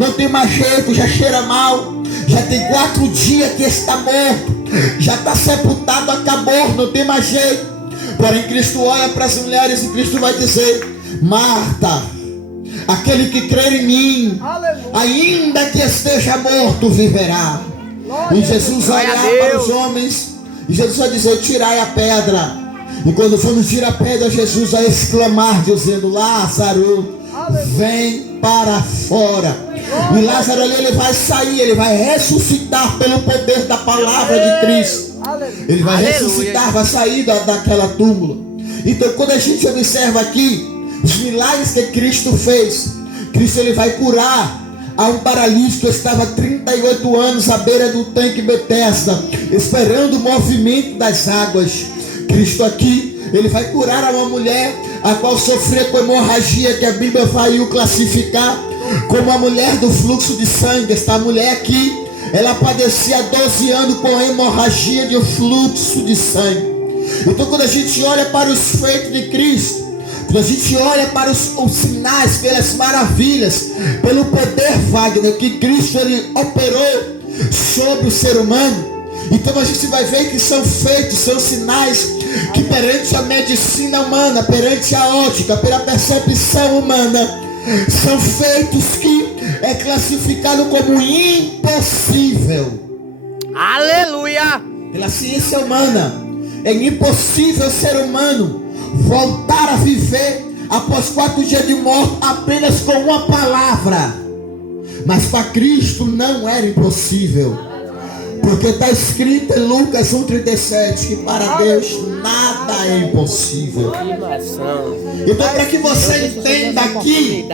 não tem mais jeito, já cheira mal, já tem 4 dias que está morto, já está sepultado, acabou, não tem mais jeito. Porém Cristo olha para as mulheres e Cristo vai dizer: Marta, aquele que crer em mim, ainda que esteja morto, viverá. E Jesus vai olhar para os homens e Jesus vai dizer: tirai a pedra. E quando formos tirar a pedra, Jesus vai exclamar dizendo: Lázaro, vem para fora. E Lázaro ali, ele vai sair, ele vai ressuscitar pelo poder da palavra de Cristo. Ele vai ressuscitar, vai sair daquela túmula. Então quando a gente observa aqui os milagres que Cristo fez, Cristo ele vai curar a um paralítico que estava 38 anos à beira do tanque Betesda, esperando o movimento das águas. Cristo aqui, ele vai curar a uma mulher a qual sofria com hemorragia, que a Bíblia vai o classificar como a mulher do fluxo de sangue. Esta mulher aqui, ela padecia 12 anos com hemorragia de fluxo de sangue. Então quando a gente olha para os feitos de Cristo, quando a gente olha para os sinais, pelas maravilhas, pelo poder, Wagner, que Cristo ele operou sobre o ser humano, então a gente vai ver que são feitos, são sinais que perante a medicina humana, perante a ótica, pela percepção humana, são feitos que é classificado como impossível. Aleluia! Pela ciência humana, é impossível o ser humano voltar a viver após 4 dias de morte apenas com uma palavra. Mas para Cristo não era impossível, porque está escrito em Lucas 1,37 que para Deus nada é impossível. Então para que você entenda aqui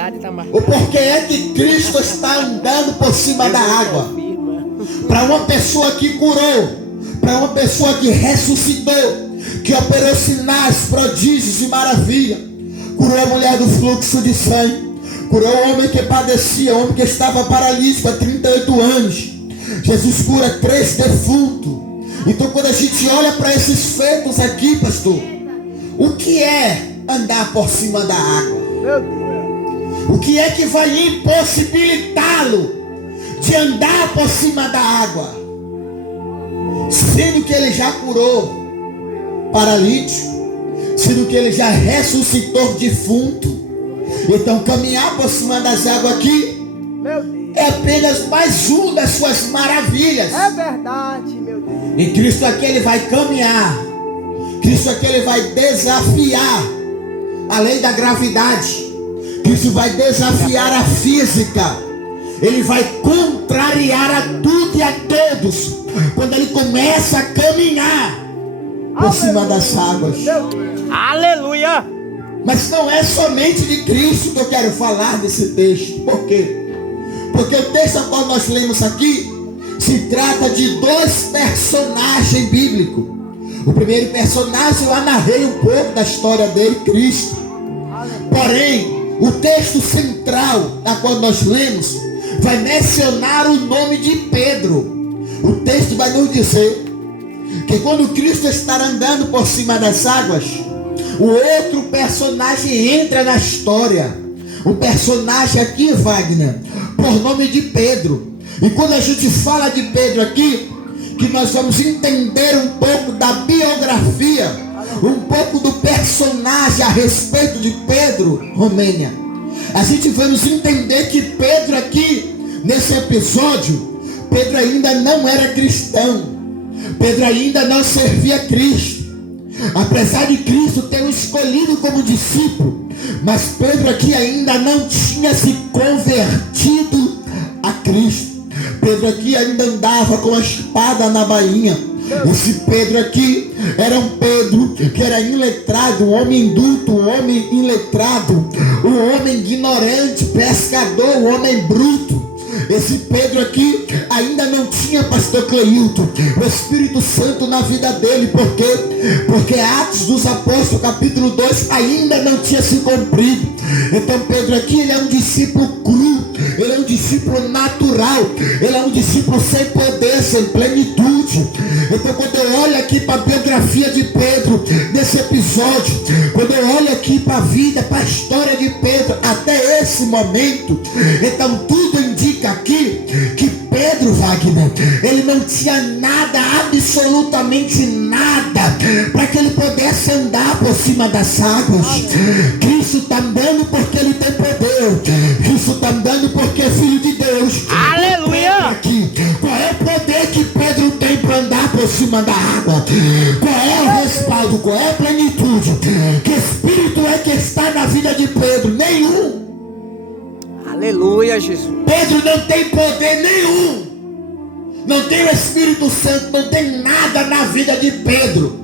o porquê é que Cristo está andando por cima da água, para uma pessoa que curou, para uma pessoa que ressuscitou, que operou sinais, prodígios e maravilha, curou a mulher do fluxo de sangue, curou o homem que padecia, o homem que estava paralítico há 38 anos. Jesus cura 3 defuntos. Então quando a gente olha para esses feitos aqui, pastor, o que é andar por cima da água? O que é que vai impossibilitá-lo de andar por cima da água? Sendo que ele já curou paralítico, sendo que ele já ressuscitou defunto. Então caminhar por cima das águas aqui é apenas mais uma das suas maravilhas. É verdade, meu Deus. E Cristo aqui ele vai caminhar, Cristo aqui ele vai desafiar a lei da gravidade, Cristo vai desafiar a física, ele vai contrariar a tudo e a todos quando ele começa a caminhar por cima das águas. Aleluia! Mas não é somente de Cristo que eu quero falar nesse texto. Por quê? Porque o texto ao qual nós lemos aqui se trata de 2 personagens bíblicos. O primeiro personagem, eu narrei um pouco da história dele, Cristo. Porém, o texto central da qual nós lemos vai mencionar o nome de Pedro. O texto vai nos dizer que quando Cristo está andando por cima das águas, o outro personagem entra na história. O personagem aqui, Wagner, por nome de Pedro. E quando a gente fala de Pedro aqui, que nós vamos entender um pouco da biografia, um pouco do personagem a respeito de Pedro, Romênia, a gente vamos entender que Pedro aqui, nesse episódio, Pedro ainda não era cristão. Pedro ainda não servia a Cristo, apesar de Cristo ter o escolhido como discípulo. Mas Pedro aqui ainda não tinha se convertido a Cristo. Pedro aqui ainda andava com a espada na bainha. Esse Pedro aqui era um Pedro que era iletrado, um homem indulto, um homem iletrado, um homem ignorante, pescador, um homem bruto. Esse Pedro aqui ainda não tinha, pastor Cleilton, o Espírito Santo na vida dele. Por quê? Porque Atos dos Apóstolos, capítulo 2, ainda não tinha se cumprido. Então Pedro aqui, ele é um discípulo cru, ele é um discípulo natural, ele é um discípulo sem poder, sem plenitude. Então quando eu olho aqui para a biografia de Pedro, nesse episódio, quando eu olho aqui para a vida, para a história de Pedro, até esse momento, então tudo indica indica aqui que Pedro, Wagner, ele não tinha nada, absolutamente nada, para que ele pudesse andar por cima das águas. Cristo está andando porque ele tem poder. Cristo está andando porque é filho de Deus. Aleluia! Aqui, qual é o poder que Pedro tem para andar por cima da água? Qual é o respaldo? Qual é a plenitude? Que espírito é que está na vida de Pedro? Nenhum. Aleluia, Jesus. Pedro não tem poder nenhum. Não tem o Espírito Santo, não tem nada na vida de Pedro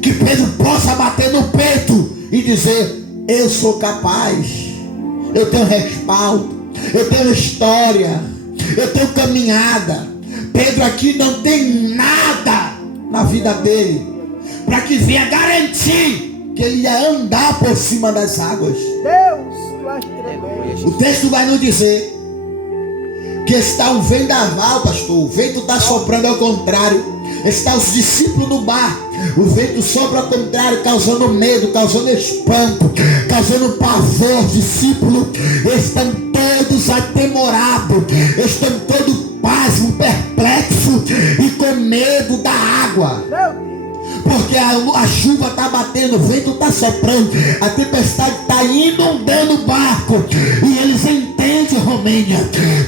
que Pedro possa bater no peito e dizer: eu sou capaz, eu tenho respaldo, eu tenho história, eu tenho caminhada. Pedro aqui não tem nada na vida dele para que venha garantir que ele ia andar por cima das águas. Deus, tu és tremendo. O texto vai nos dizer que está um vendaval, pastor. O vento está soprando ao contrário. Estão os discípulos no bar. O vento sopra ao contrário, causando medo, causando espanto, causando pavor. Os discípulos estão todos atemorados, estão todos pasmos, perplexos e com medo da água. Porque a chuva está batendo, o vento está soprando, a tempestade está inundando o barco. E eles entendem, Romênia,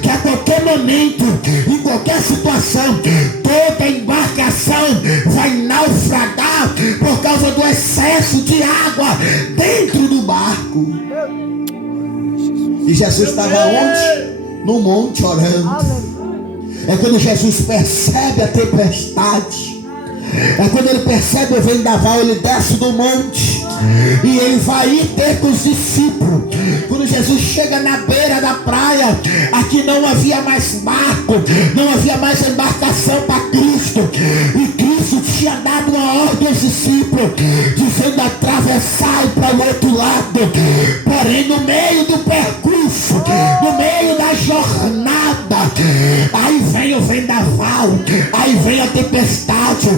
que a qualquer momento, em qualquer situação, toda embarcação vai naufragar por causa do excesso de água dentro do barco. E Jesus estava onde? No monte orando. É quando Jesus percebe a tempestade. É quando ele percebe o vendaval, ele desce do monte e ele vai ir ter com os discípulos. Quando Jesus chega na beira da praia, aqui não havia mais barco, não havia mais embarcação para Cristo. E Cristo tinha dado uma ordem aos discípulos, dizendo: atravessai para o outro lado. Porém, no meio do percurso, no meio da jornada, aí vem o vendaval, aí vem a tempestade.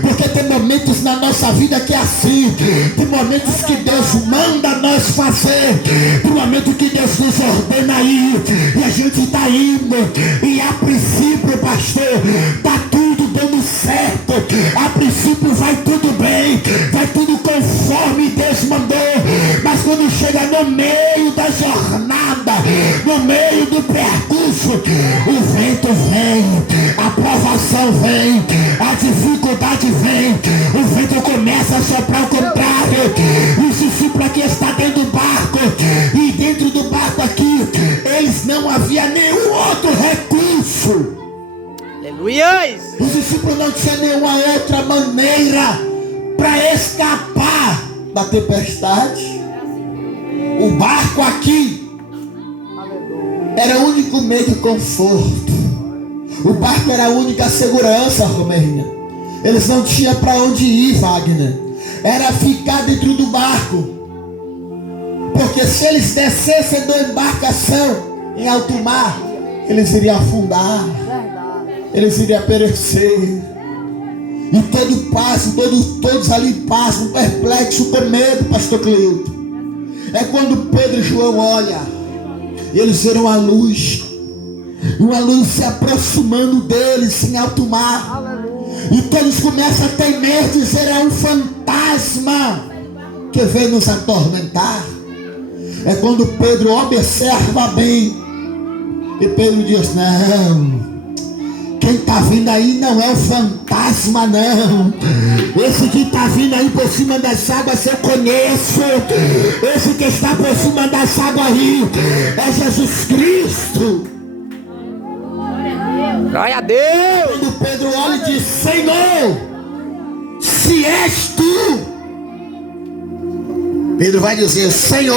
Porque tem momentos na nossa vida que é assim. Tem momentos que Deus manda nós fazer, tem momentos que Deus nos ordena ir, e a gente está indo, e a princípio, pastor, está tudo dando certo, a princípio vai tudo bem, vai tudo conforme Deus mandou. Mas quando chega no meio da jornada, no meio do percurso, o vento vem, a provação vem, a dificuldade vem, o vento começa a soprar ao contrário. E os discípulos aqui estão dentro do barco, e dentro do barco aqui eles não havia nenhum outro recurso. Aleluia! Os discípulos não tinham nenhuma outra maneira para escapar da tempestade. O barco aqui era o único meio de conforto. O barco era a única segurança, Romênia. Eles não tinham para onde ir, Wagner. Era ficar dentro do barco. Porque se eles descessem da embarcação em alto mar, eles iriam afundar. Eles iriam perecer. E todo passo, todos ali passam, perplexos, com medo, pastor Cleuto. É quando Pedro e João olham, e eles viram a luz. Uma luz se aproximando deles em alto mar. E todos começam a temer, dizer: é um fantasma que vem nos atormentar. É quando Pedro observa bem, e Pedro diz: não, quem está vindo aí não é o fantasma, não. Esse que está vindo aí por cima das águas eu conheço. Esse que está por cima das águas aí é Jesus Cristo. Glória a Deus! Quando Pedro olha e diz: Senhor, se és tu, Pedro vai dizer: Senhor,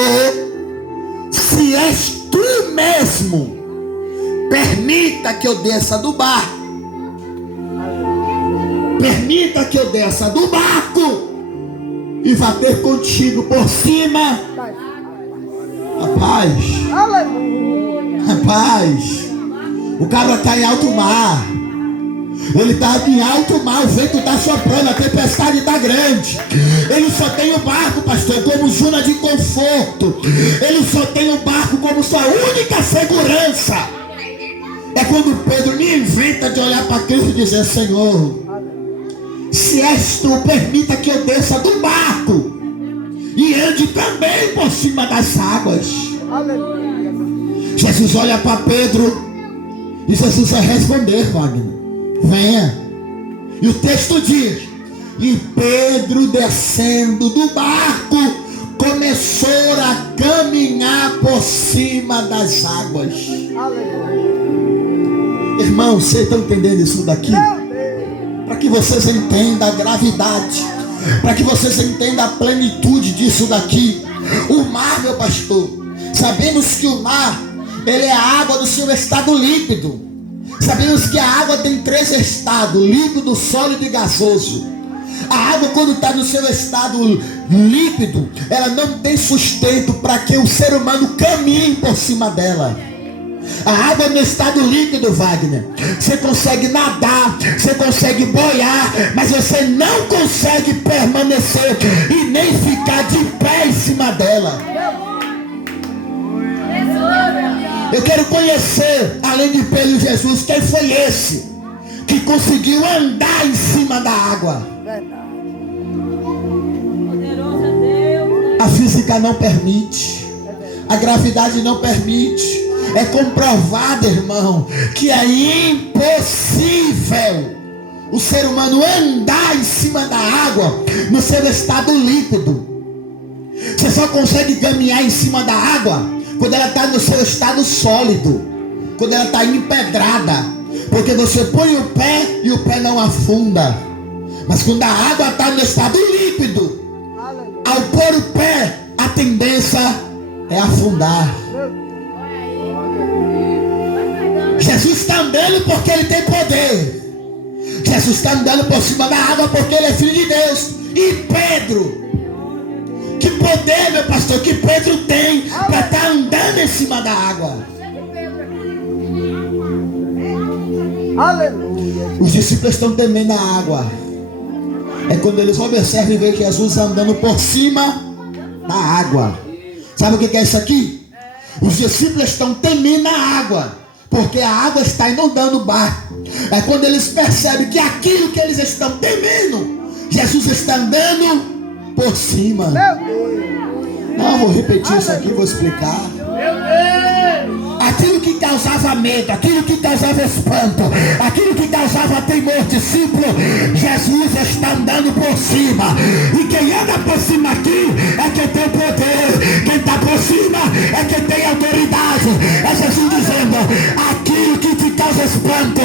se és tu mesmo, permita que eu desça do barco. Permita que eu desça do barco e vá ter contigo por cima. Rapaz, o cabra está em alto mar. Ele está em alto mar, o vento está soprando, a tempestade está grande. Ele só tem o barco, pastor, como zona de conforto. Ele só tem o barco como sua única segurança. É quando Pedro me inventa de olhar para Cristo e dizer: Senhor, se és tu, permita que eu desça do barco e ande também por cima das águas. Aleluia. Jesus olha para Pedro e Jesus vai responder: Wagner, venha. E o texto diz: e Pedro, descendo do barco, começou a caminhar por cima das águas. Aleluia. Irmãos, vocês estão entendendo isso daqui? Para que vocês entendam a gravidade, para que vocês entendam a plenitude disso daqui. O mar, meu pastor, sabemos que o mar, ele é a água do seu estado líquido. Sabemos que a água tem 3 estados: líquido, sólido e gasoso. A água, quando está no seu estado líquido, ela não tem sustento para que o ser humano caminhe por cima dela. A água no estado líquido, Wagner, você consegue nadar, você consegue boiar, mas você não consegue permanecer e nem ficar de pé em cima dela. Eu quero conhecer, além de Pedro e Jesus, quem foi esse que conseguiu andar em cima da água. A física não permite, a gravidade não permite. É comprovado, irmão, que é impossível o ser humano andar em cima da água no seu estado líquido. Você só consegue caminhar em cima da água quando ela está no seu estado sólido, quando ela está empedrada, porque você põe o pé e o pé não afunda. Mas quando a água está no estado líquido, ao pôr o pé, a tendência é afundar. Jesus está andando porque ele tem poder. Jesus está andando por cima da água porque ele é filho de Deus. E Pedro, que poder, meu pastor, que Pedro tem para estar andando em cima da água? Aleluia. Os discípulos estão temendo a água. É quando eles observam e veem Jesus andando por cima da água. Sabe o que é isso aqui? Os discípulos estão temendo a água, porque a água está inundando o barco. É quando eles percebem que aquilo que eles estão temendo, Jesus está andando por cima. Não, vou repetir isso aqui, vou explicar. Aquilo que causava medo, aquilo que causava espanto, aquilo que causava temor, discípulo, Jesus está andando por cima. E quem anda por cima aqui é quem tem poder. Quem está por cima é quem tem autoridade. É Jesus dizendo: aquilo que te causa espanto,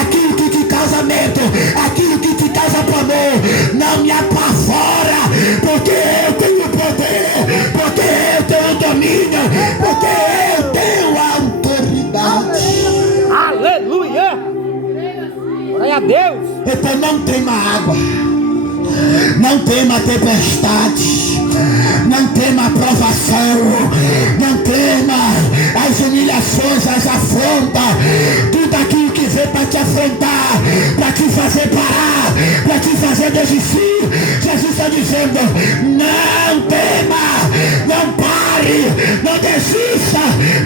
aquilo que te causa medo, aquilo que te causa pavor, não me apavora, porque eu tenho poder, porque eu tenho domínio, porque eu tenho autoridade. Aleluia. Glória a Deus. Então não tema água, não tema a tempestade, não tema a provação, não tema as humilhações, as afrontas, tudo aquilo que vem para te afrontar, para te fazer parar, para te fazer desistir. Jesus está dizendo: não tema, não pare, não desista,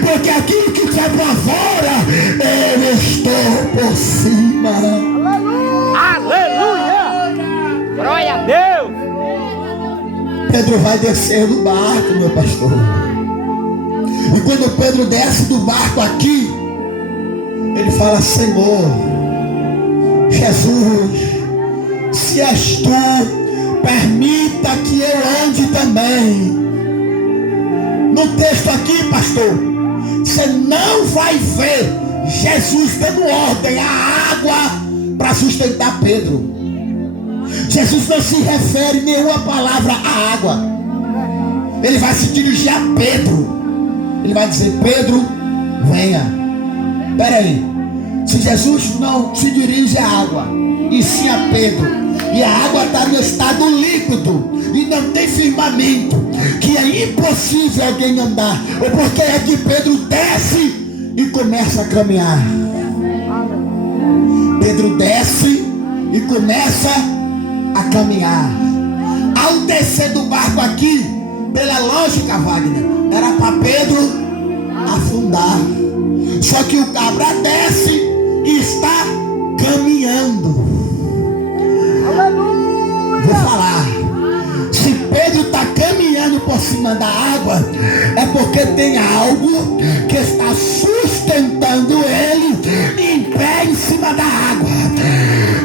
porque aquilo que te apavora, eu estou por cima. Aleluia. Glória a Deus. Pedro vai descer do barco, meu pastor. E quando Pedro desce do barco aqui, ele fala: Senhor, Jesus, se és tu, permita que eu ande também. No texto aqui, pastor, você não vai ver Jesus dando ordem à água para sustentar Pedro. Jesus não se refere nenhuma palavra à água. Ele vai se dirigir a Pedro. Ele vai dizer: Pedro, venha. Espera aí. Se Jesus não se dirige à água, e sim a Pedro, e a água está no estado líquido, e não tem firmamento, que é impossível alguém andar, ou porque é que Pedro desce e começa a caminhar. Pedro desce e começa a caminhar. Ao descer do barco aqui, pela lógica, Wagner, era para Pedro afundar. Só que o cabra desce e está caminhando. Vou falar. Se Pedro está caminhando por cima da água, é porque tem algo que está sustentando ele em pé em cima da água.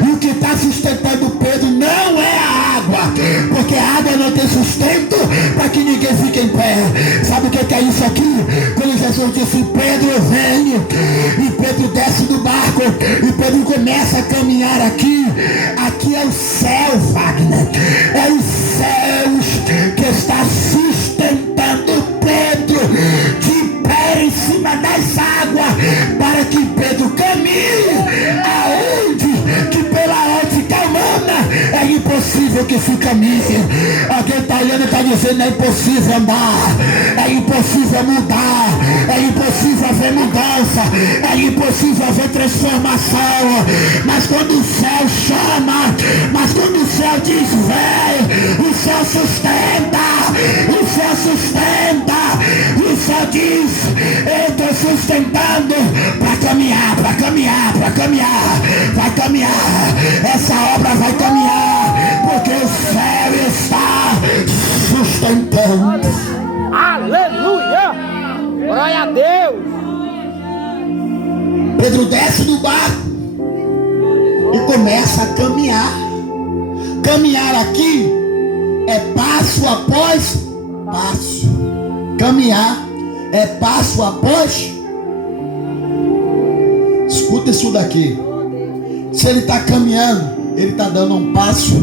E o que está sustentando Pedro não é a água, porque a água não tem sustento para que ninguém fique em pé. Sabe o que é isso aqui? Quando Jesus disse: Pedro, venho, e Pedro desce do barco e Pedro começa a caminhar aqui. Aqui é o céu, Wagner. É os céus que está sustentando Pedro de pé em cima das águas, para que Pedro caminhe aonde que pela ótica humana é impossível que se caminhe. Alguém está olhando e está dizendo: é impossível andar, é impossível mudar, é impossível haver mudança, é impossível haver transformação. Mas quando o céu chama, mas quando o céu diz vem, o céu sustenta, o céu sustenta, o céu diz: eu estou sustentando para caminhar, para caminhar, para caminhar, vai caminhar, essa obra vai caminhar, porque o céu está sustentando. Aleluia! Glória a Deus! Pedro desce do barco e começa a caminhar. Caminhar aqui é passo após passo. Caminhar é passo após. Escuta isso daqui. Se ele está caminhando, ele está dando um passo,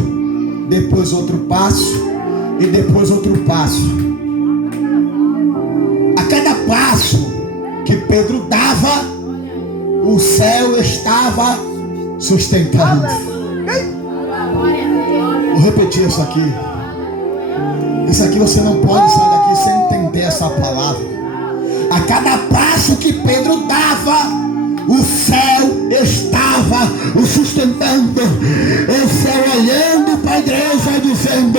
depois outro passo e depois outro passo. A cada passo que Pedro dava, o céu estava sustentando. Vou repetir isso aqui. Isso aqui você não pode sair daqui sem entender essa palavra. A cada passo que Pedro dava, o céu estava o sustentando. O céu olhando para a igreja e dizendo: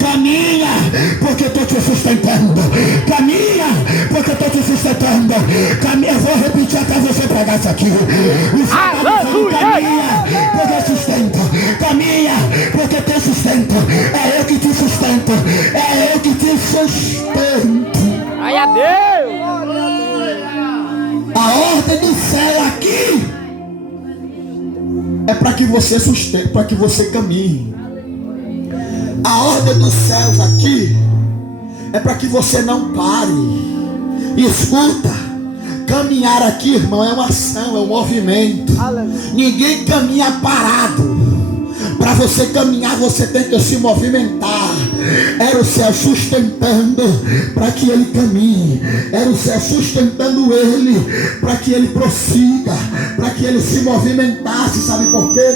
caminha, porque eu estou te sustentando. Caminha, porque eu estou te sustentando. Caminha, eu vou repetir até você pregar isso aqui. O céu está dizendo: caminha, porque sustenta. Caminha, porque tem sustento. É eu que te sustento. É eu que te sustento. Glória a Deus! A ordem do céu aqui é para que você sustente, para que você caminhe. A ordem dos céus aqui é para que você não pare. Escuta, caminhar aqui, irmão, é uma ação, é um movimento. Ninguém caminha parado. Para você caminhar, você tem que se movimentar. Era o céu sustentando para que ele caminhe. Era o céu sustentando ele para que ele prossiga, para que ele se movimentasse. Sabe por quê?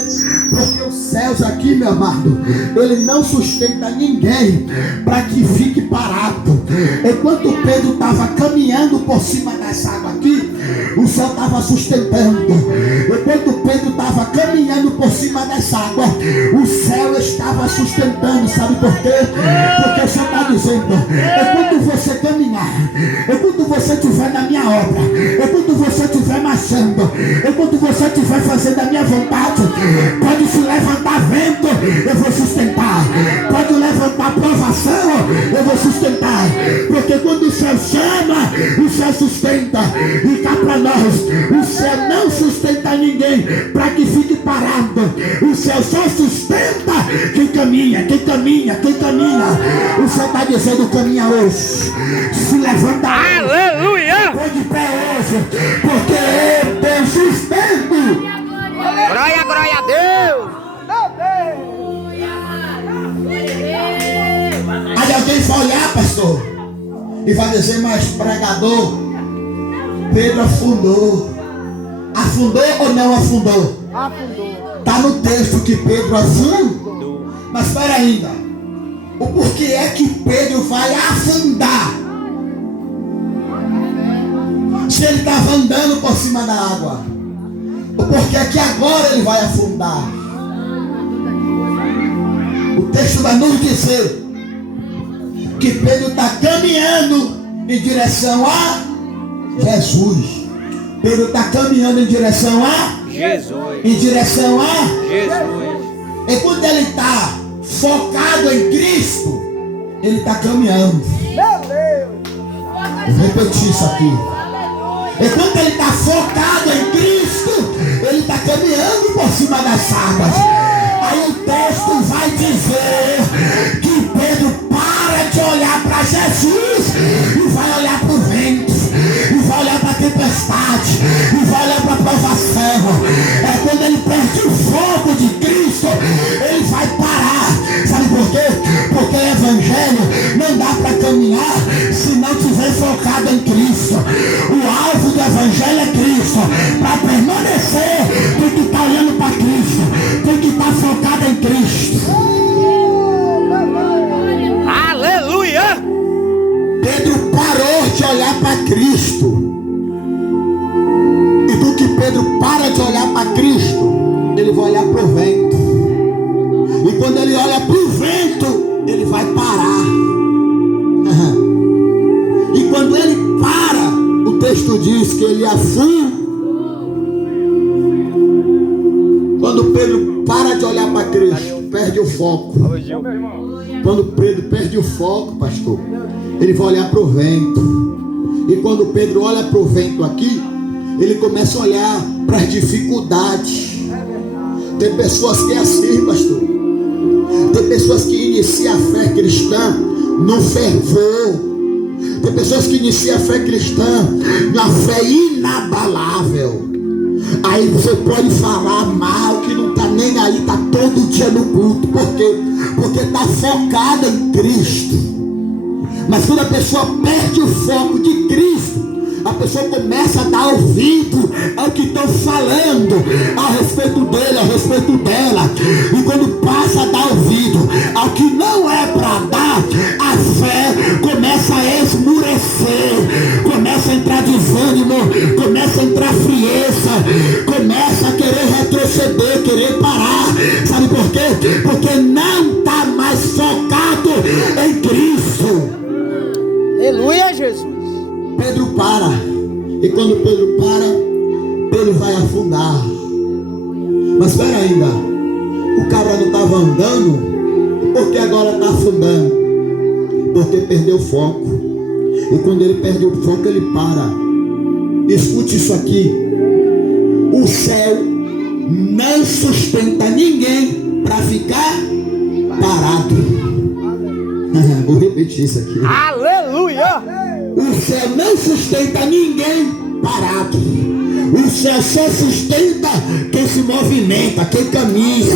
Porque os céus aqui, meu amado, ele não sustenta ninguém para que fique parado. Enquanto Pedro estava caminhando por cima dessa água aqui, o céu estava sustentando. Enquanto Pedro estava caminhando por cima dessa água, o céu estava sustentando. Sabe por quê? Porque o Senhor está dizendo: enquanto você caminhar, enquanto você estiver na minha obra, enquanto você estiver marchando, enquanto você estiver fazendo a minha vontade, pode se levantar vento, eu vou sustentar. Pode levantar provação, eu vou sustentar. Porque quando o céu chama, o céu sustenta. E cá para nós, o céu não sustenta ninguém para que fique parado. O céu só sustenta quem caminha, quem caminha, quem caminha. O Senhor está dizendo: caminha hoje, se levanta hoje, Aleluia! põe de pé hoje, porque eu tenho sustento. Glória, glória a Deus! Aí alguém vai olhar, pastor, e vai dizer: mas pregador, Pedro afundou. Afundou ou não afundou? Afundou. Está no texto que Pedro afundou. Mas espera ainda. O porquê é que Pedro vai afundar? Se ele estava andando por cima da água, o porquê é que agora ele vai afundar? O texto vai nos dizer que Pedro está caminhando em direção a Jesus. Pedro está caminhando em direção a Jesus. Em direção a Jesus. Enquanto ele está focado em Cristo, ele está caminhando. Meu Deus. Vou repetir isso aqui. Enquanto ele está focado em Cristo, ele está caminhando por cima das águas. Aí o texto vai dizer que Pedro para de olhar para Jesus e vai olhar para o vento, e vai olhar para a tempestade, e vai olhar para a provação. É quando ele perde o foco de Cristo, ele vai parar. Sabe por quê? Porque o evangelho não dá para caminhar se não estiver focado em Cristo. O alvo do evangelho é Cristo. Para permanecer, tem que estar olhando para Cristo, tem que estar focado em Cristo. Aleluia. Pedro parou de olhar para Cristo. E do que Pedro para de olhar para Cristo, ele vai olhar para o vento. E quando ele olha para o vento, ele vai parar. E quando ele para, o texto diz que ele afunda. Quando Pedro para de olhar para Cristo, perde o foco. Quando Pedro perde o foco, pastor, ele vai olhar para o vento. E quando Pedro olha para o vento aqui, ele começa a olhar para as dificuldades. Tem pessoas que é assim, pastor. Tem pessoas que iniciam a fé cristã no fervor. Tem pessoas que iniciam a fé cristã na fé inabalável. Aí você pode falar mal, que não está nem aí, está todo dia no culto. Por quê? Porque está focado em Cristo. Mas quando a pessoa perde o foco de Cristo, a pessoa começa a dar ouvido ao que estão falando a respeito dele, a respeito dela. E quando passa a dar ouvido ao que não é para dar, a fé começa a esmurecer, começa a entrar desânimo, começa a entrar frieza, começa a querer retroceder, querer parar. Sabe por quê? Porque não está mais focado em Cristo. Aleluia, Jesus. Pedro para. E quando Pedro para, Pedro vai afundar. Mas espera ainda, o cabra não estava andando, porque agora está afundando? Porque perdeu o foco. E quando ele perde o foco, ele para. Escute isso aqui. O céu não sustenta ninguém para ficar parado. Vou repetir isso aqui. Aleluia. O céu não sustenta ninguém parado. O céu só sustenta quem se movimenta, quem caminha,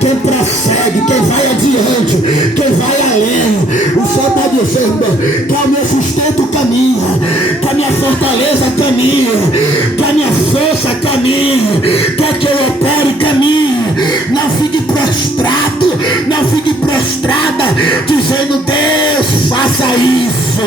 quem prossegue, quem vai adiante, quem vai além. O céu está dizendo que o meu sustento caminha, que a minha fortaleza caminha, que a minha força caminha, quer que eu opere caminha. Não fique prostrado, não fique prostrada, dizendo: Deus, faça isso,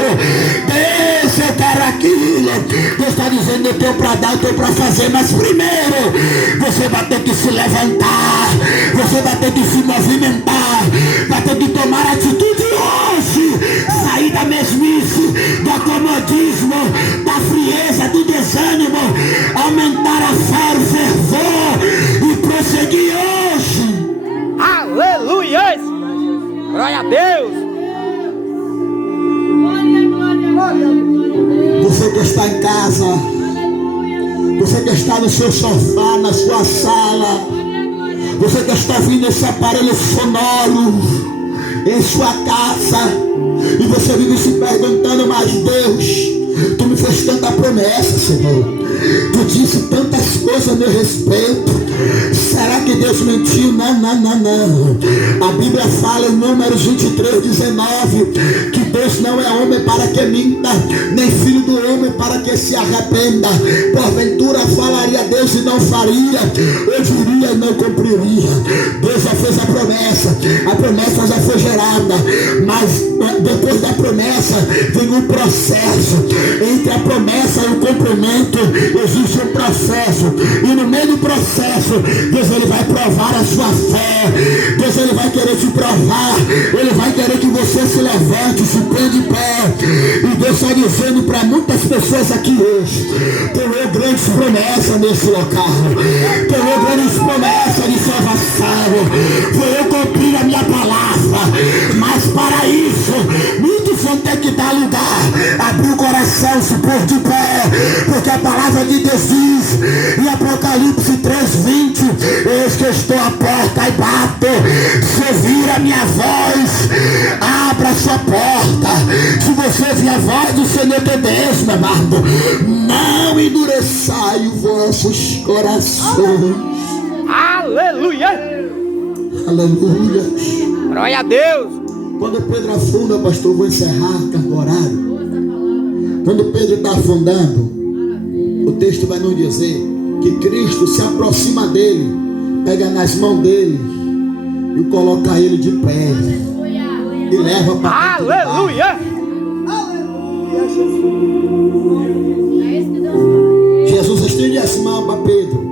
Deus, eu quero aquilo. Deus está dizendo: eu tenho para dar, eu tenho para fazer, mas primeiro você vai ter que se levantar, você vai ter que se movimentar, vai ter que tomar atitude hoje, sair da mesmice, do acomodismo, da frieza, do desânimo, aumentar a fé, o fervor e prosseguir hoje. Aleluia. Glória a Deus. Você que está em casa, você que está no seu sofá, na sua sala, você que está ouvindo esse aparelho sonoro em sua casa, e você vive se perguntando: mas Deus, tu me fez tanta promessa, Senhor, tu disse tantas coisas a meu respeito, será que Deus mentiu? Não, não, não, não. A Bíblia fala em Números 23:19 que Deus não é homem para que minta, nem filho do homem para que se arrependa. Porventura falaria Deus e não faria, ou diria e não cumpriria. Deus já fez a promessa já foi gerada, mas depois da promessa vem um processo. Entre a promessa e o cumprimento existe um processo, e no meio do processo Deus ele vai provar a sua fé. Deus ele vai querer te provar, ele vai querer que você se levante, se prende de pé. E Deus está dizendo para muitas pessoas aqui hoje: teu eu grande promessas nesse local. Tenho grandes promessas de salvação. Vou eu cumprir a minha palavra. Mas para isso, muitos vão ter que dar lugar, abrir o coração, se pôr de pé, porque a palavra de Deus diz em Apocalipse 3:20: eis que eu estou à porta e bato. Se ouvir a minha voz, abra a sua porta. Se você ouvir a voz do Senhor teu Deus, meu amado, não endureçai os vossos corações. Aleluia. Aleluia. Glória a Deus. Quando Pedro afunda, pastor, vou encerrar, cargo horário. Quando Pedro está afundando, o texto vai nos dizer que Cristo se aproxima dele, pega nas mãos dele e coloca ele de pé e leva para dentro. Aleluia. Jesus estende as mãos para Pedro.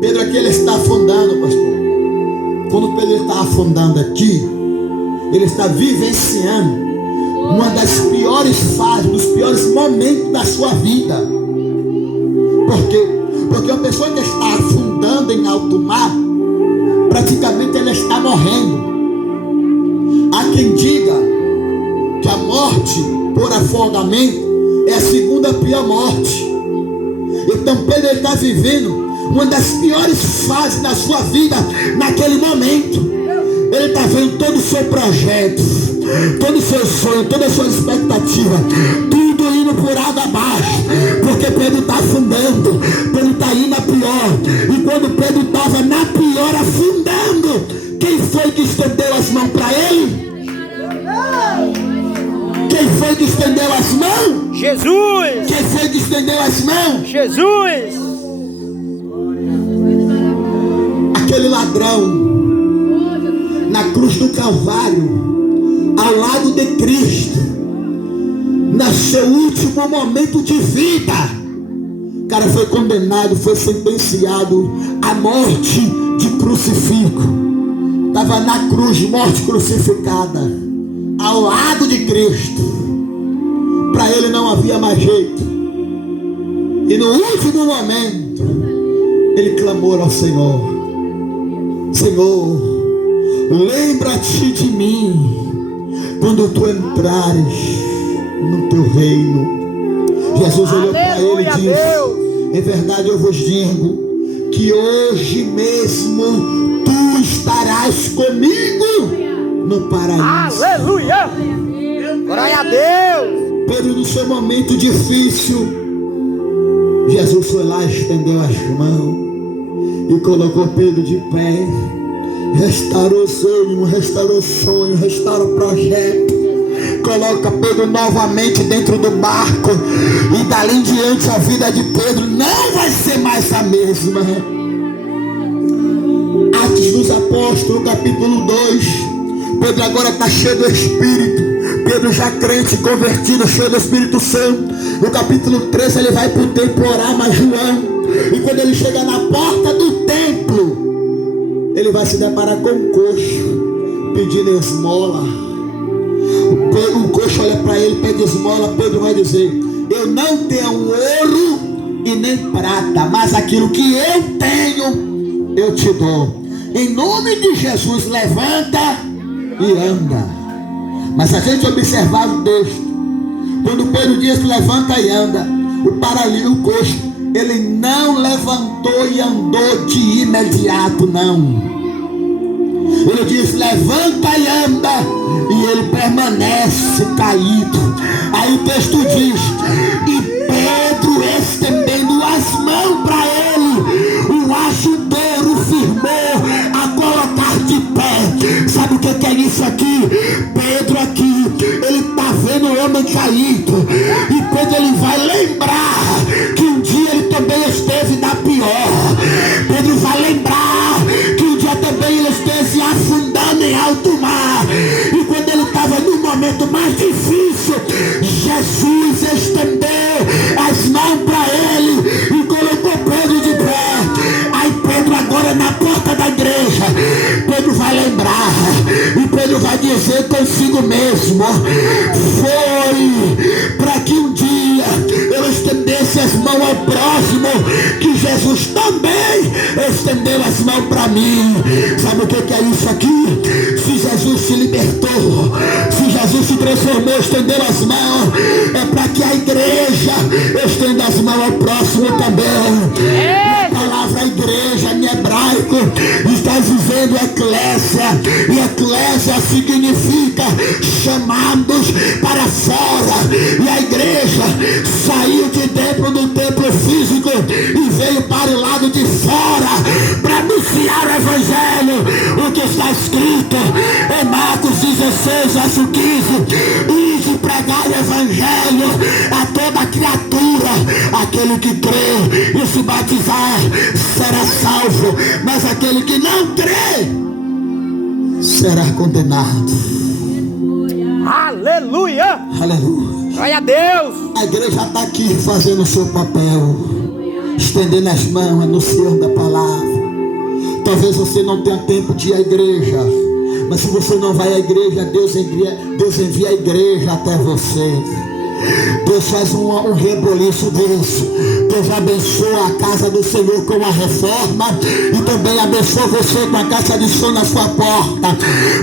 Pedro aqui ele está afundando, pastor. Quando Pedro está afundando aqui, ele está vivenciando uma das piores fases, dos piores momentos da sua vida. Por quê? Porque a pessoa que está afundando em alto mar, praticamente ela está morrendo. Há quem diga que a morte por afogamento é a segunda pior morte. Então Pedro está vivendo uma das piores fases da sua vida naquele momento. Ele está vendo todo o seu projeto, todo o seu sonho, toda a sua expectativa, tudo indo por água abaixo, porque Pedro está afundando, Pedro está indo a pior. E quando Pedro estava na pior, afundando, quem foi que estendeu as mãos para ele? Quem foi que estendeu as mãos? Jesus. Quem foi que estendeu as mãos? Jesus. Aquele ladrão na cruz do Calvário, ao lado de Cristo, no seu último momento de vida, o cara foi condenado, foi sentenciado à morte de crucifixo. Estava na cruz, morte crucificada, ao lado de Cristo. Para ele não havia mais jeito. E no último momento, ele clamou ao Senhor: Senhor, lembra-te de mim quando tu entrares no teu reino. Jesus olhou para ele e disse: em verdade eu vos digo que hoje mesmo tu estarás comigo no paraíso. Aleluia. Glória a Deus. Pedro, no seu momento difícil, Jesus foi lá, estendeu as mãos e colocou Pedro de pé. Restaurou o sonho, restaura o projeto. Coloca Pedro novamente dentro do barco. E dali em diante a vida de Pedro não vai ser mais a mesma. Atos dos Apóstolos, capítulo 2. Pedro agora está cheio do Espírito. Pedro já crente, convertido, cheio do Espírito Santo. No capítulo 13 ele vai para o templo orar mais João. E quando ele chega na porta do templo, ele vai se deparar com um coxo pedindo esmola. O coxo olha para ele, pede esmola. Pedro vai dizer: eu não tenho ouro e nem prata, mas aquilo que eu tenho eu te dou. Em nome de Jesus, levanta e anda. Mas se a gente observar o texto, quando Pedro diz levanta e anda, o paralítico, o coxo, ele não levantou e andou de imediato, não. Ele diz levanta e anda, e ele permanece caído. Aí o texto diz: e Pedro estendendo as mãos para ele, o ajudeiro firmou a colocar de pé. Sabe o que é isso aqui? Pedro aqui, ele está vendo o homem caído, e Pedro ele vai lembrar que um dia ele também esteve na pior. Pedro vai lembrar que um dia também ele esteve afundando em alto mar, e quando ele estava no momento mais difícil, Jesus estendeu as mãos para ele e colocou Pedro de pé. Aí Pedro agora na porta da igreja, Pedro vai lembrar, e Pedro vai dizer consigo mesmo: foi para que um dia eu estendesse estendesse as mãos ao próximo, que Jesus também estendeu as mãos para mim. Sabe o que é isso aqui? Se Jesus se libertou, se Jesus se transformou, estendeu as mãos, é para que a igreja estenda as mãos ao próximo também. A palavra igreja em hebraico está dizendo eclésia, e eclésia significa chamados para fora. E a igreja saiu de dentro do templo físico e veio para o lado de fora para anunciar o evangelho. O que está escrito em Marcos 16, verso 15: e de pregar o evangelho a toda criatura. Aquele que crê e se batizar será salvo, mas aquele que não crê será condenado. Aleluia. Aleluia. Glória a Deus. A igreja está aqui fazendo o seu papel, estendendo as mãos, anunciando a palavra. Talvez você não tenha tempo de ir à igreja, mas se você não vai à igreja, Deus envia a igreja até você. Deus faz um reboliço desse. Deus abençoa a casa do Senhor com a reforma, e também abençoa você com a caixa de som na sua porta.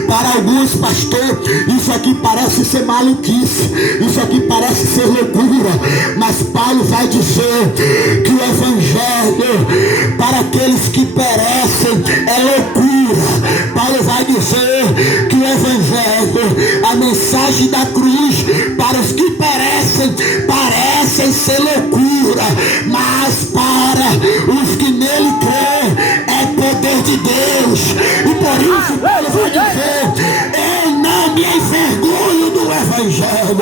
Para alguns, pastor, isso aqui parece ser maluquice, isso aqui parece ser loucura, mas Paulo vai dizer que o evangelho para aqueles que perecem é loucura. Paulo vai dizer que o evangelho, a mensagem da cruz, para os que parecem ser loucura, mas para os que nele crê é poder de Deus. E por isso Paulo vai dizer: eu não me envergonho do evangelho.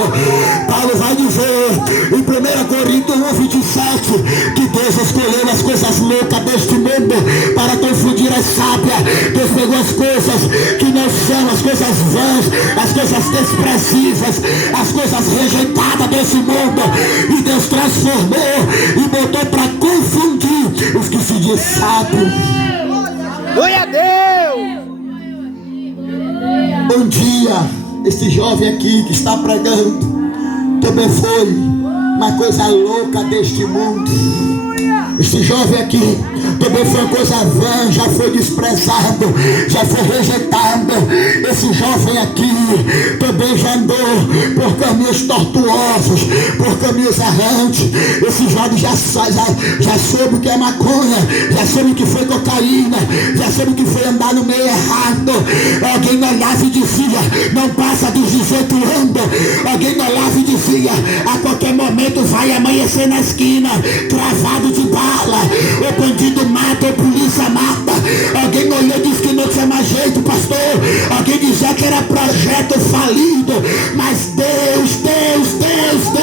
Paulo vai dizer em 1 Coríntios 1:27 que Deus escolheu as coisas loucas deste mundo para confundir as sábias. Deus pegou as coisas que não são, as coisas vãs, as coisas desprezíveis, as coisas rejeitadas desse mundo, e Deus transformou e botou para confundir os que se diz sábio. Glória a Deus. Um dia, esse jovem aqui que está pregando também foi uma coisa louca deste mundo. Esse jovem aqui também foi uma coisa vã, já foi desprezado, já foi rejeitado. Esse jovem aqui também já andou por caminhos tortuosos, por caminhos errantes. Esse jovem já soube o que é maconha, já soube o que foi cocaína, já soube o que foi andar no meio errado. Alguém olhava e dizia: não passa dos 18 anos. Alguém olhava e dizia: a qualquer momento vai amanhecer na esquina, travado de bala. O bandido mata, a polícia mata. Alguém olhou e disse que não tinha mais jeito, pastor. Alguém dizia que era projeto falido, mas Deus